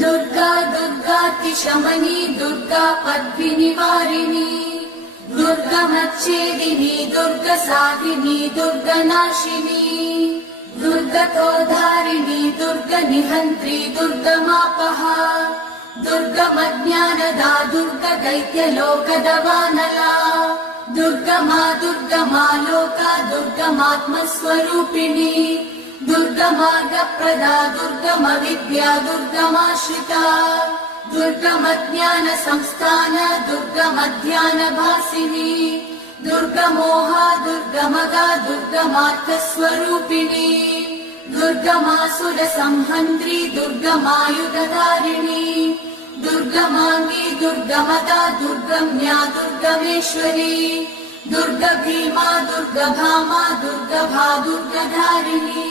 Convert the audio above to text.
दुर्गा दुर्गातिशमनी दुर्गा पद्मिनिवारिणी दुर्गमच्छेदिनी दुर्गसाधिनी दुर्गनाशिनी दुर्गतोद्धारिणी दुर्गनिहन्त्री दुर्गमापहा दुर्गमज्ञानदा दुर्गदैत्यलोकदवानला दुर्गमा दुर्गमा लोका दुर्गमात्मस्वरूपिणी दुर्गमार्गप्रदा दुर्गमविद्या दुर्गमाश्रिता दुर्गमज्ञानसंस्थान दुर्गमध्यानभासिनी दुर्गमोहा दुर्गमगा दुर्गमार्थस्वरूपिणी दुर्गमासुरसंहन्त्री दुर्गमायुधधारिणी दुर्गमाङ्गी दुर्गमदा दुर्गम्या दुर्गमेश्वरी दुर्गभीमा दुर्गभामा दुर्गभा दुर्गधारिणी।